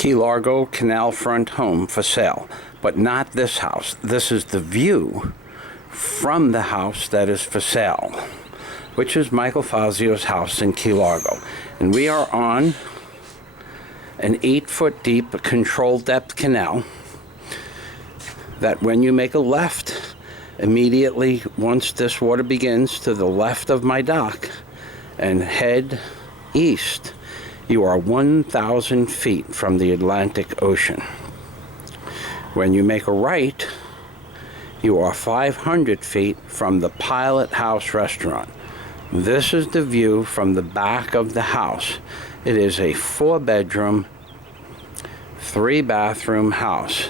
Key Largo canal front home for sale, but not this house. This is the view from the house that is for sale, which is Michael Fazio's house in Key Largo. And we are on an 8-foot deep controlled depth canal that when you make a left, immediately once this water begins to the left of my dock and head east, you are 1,000 feet from the Atlantic Ocean. When you make a right, you are 500 feet from the Pilot House restaurant. This is the view from the back of the house. It is a 4-bedroom, 3-bathroom house.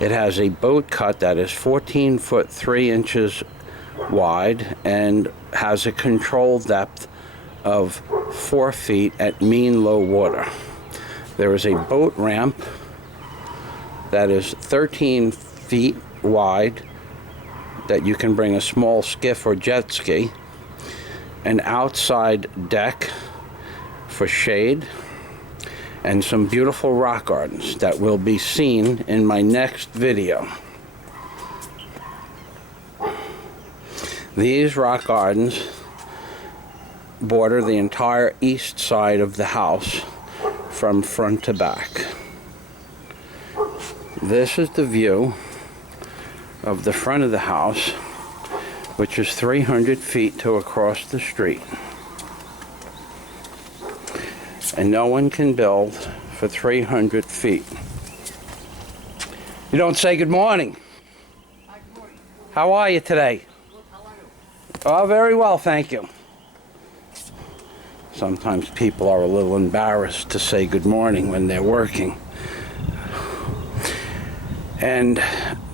It has a boat cut that is 14 foot 3 inches wide and has a controlled depth of 4 feet at mean low water. There is a boat ramp that is 13 feet wide that you can bring a small skiff or jet ski, an outside deck for shade, and some beautiful rock gardens that will be seen in my next video. These rock gardens border the entire east side of the house from front to back. This is the view of the front of the house, which is 300 feet to across the street. And no one can build for 300 feet. You don't say good morning. Hi, good morning. How are you today? Good, how are you? Oh, very well, thank you. Sometimes people are a little embarrassed to say good morning when they're working. And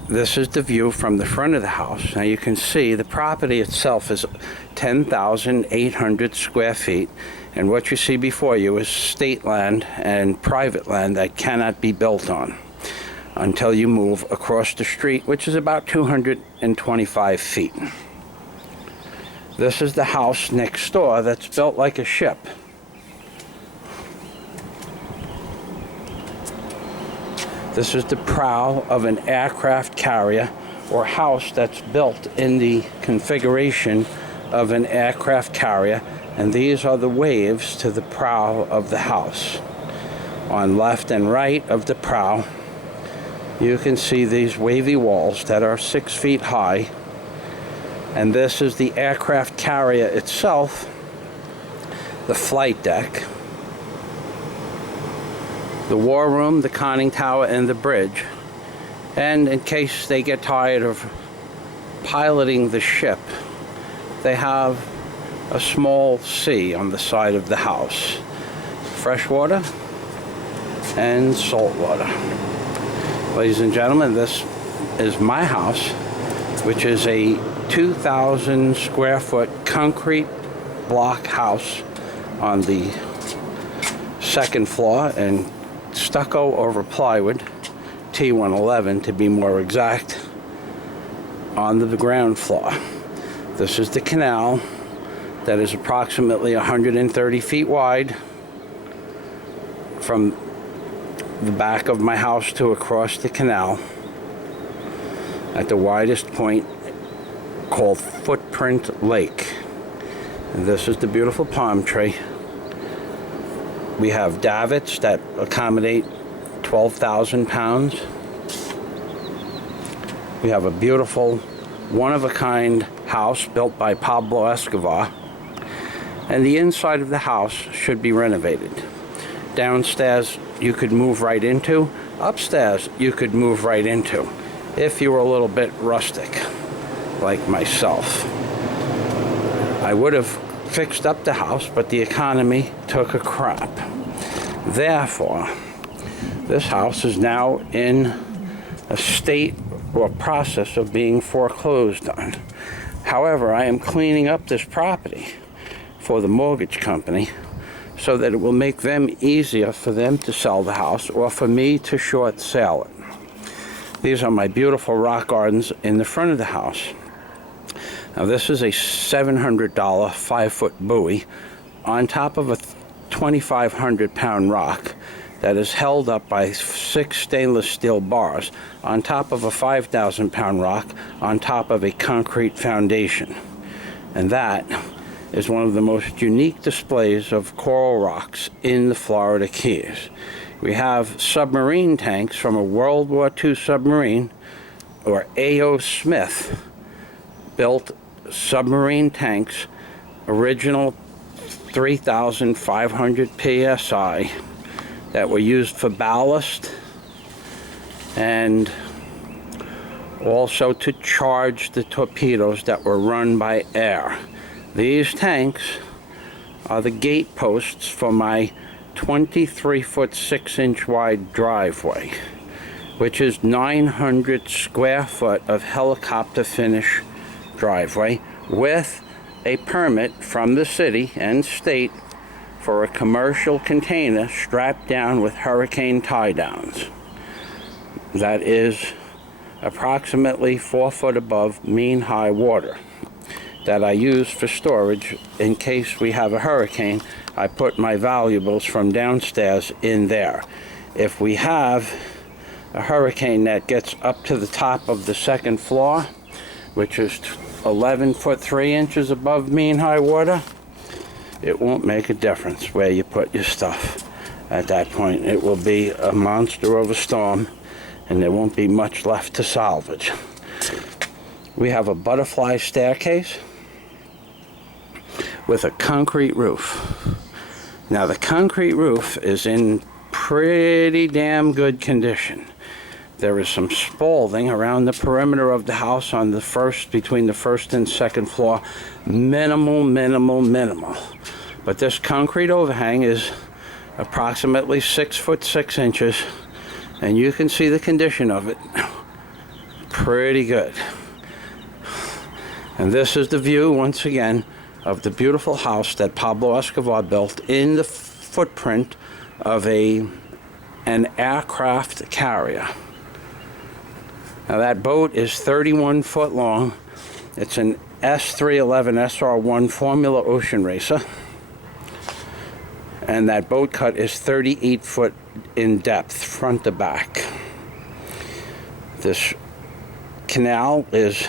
this is the view from the front of the house. Now you can see the property itself is 10,800 square feet. And what you see before you is state land and private land that cannot be built on until you move across the street, which is about 225 feet. This is the house next door that's built like a ship. This is the prow of an aircraft carrier or house that's built in the configuration of an aircraft carrier, and these are the waves to the prow of the house. On left and right of the prow, you can see these wavy walls that are 6 feet high. And this is the aircraft carrier itself, the flight deck, the war room, the conning tower, and the bridge. And in case they get tired of piloting the ship, they have a small sea on the side of the house. Freshwater and saltwater. Ladies and gentlemen, this is my house, which is a 2,000 square foot concrete block house on the second floor and stucco over plywood, T111 to be more exact, on the ground floor. This is the canal that is approximately 130 feet wide from the back of my house to across the canal at the widest point called Footprint Lake. And this is the beautiful palm tree. We have davits that accommodate 12,000 pounds. We have a beautiful one-of-a-kind house built by Pablo Escobar, and the inside of the house should be renovated. Downstairs you could move right into. Upstairs you could move right into if you were a little bit rustic like myself. I would have fixed up the house, but the economy took a crap. Therefore, this house is now in a state or process of being foreclosed on. However, I am cleaning up this property for the mortgage company so that it will make them easier for them to sell the house or for me to short sale it. These are my beautiful rock gardens in the front of the house. Now this is a $700 5-foot buoy on top of a 2,500 pound rock that is held up by 6 stainless steel bars on top of a 5,000-pound rock on top of a concrete foundation. And that is one of the most unique displays of coral rocks in the Florida Keys. We have submarine tanks from a World War II submarine, or A.O. Smith built submarine tanks, original 3,500 psi, that were used for ballast and also to charge the torpedoes that were run by air. These tanks are the gate posts for my 23-foot 6-inch wide driveway, which is 900 square foot of helicopter finish driveway with a permit from the city and state for a commercial container strapped down with hurricane tie downs. That is approximately 4 foot above mean high water, that I use for storage in case we have a hurricane. I put my valuables from downstairs in there. If we have a hurricane that gets up to the top of the 2nd floor, which is 11 foot 3 inches above mean high water, it won't make a difference where you put your stuff. At that point, it will be a monster of a storm, and there won't be much left to salvage. We have a butterfly staircase with a concrete roof. Now, the concrete roof is in pretty damn good condition. There is some spalding around the perimeter of the house on the between the 1st and 2nd floor. Minimal. But this concrete overhang is approximately 6 foot 6 inches, and you can see the condition of it. Pretty good. And this is the view, once again, of the beautiful house that Pablo Escobar built in the footprint of an aircraft carrier. Now, that boat is 31 foot long. It's an S311 SR1 Formula Ocean Racer. And that boat cut is 38 foot in depth, front to back. This canal is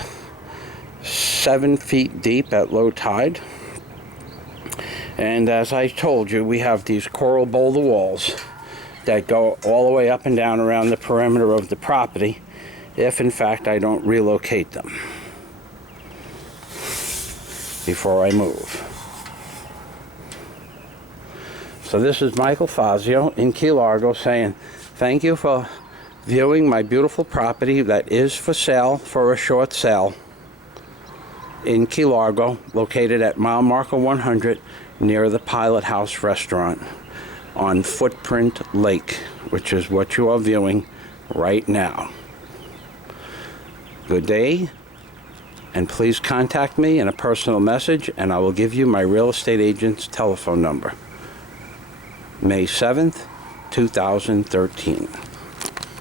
7 feet deep at low tide. And as I told you, we have these coral boulder walls that go all the way up and down around the perimeter of the property, if in fact I don't relocate them before I move. So this is Michael Fazio in Key Largo saying thank you for viewing my beautiful property that is for sale for a short sale in Key Largo, located at mile marker 100 near the Pilot House restaurant on Footprint Lake, which is what you are viewing right now. Good day, and please contact me in a personal message, and I will give you my real estate agent's telephone number. May 7th, 2013.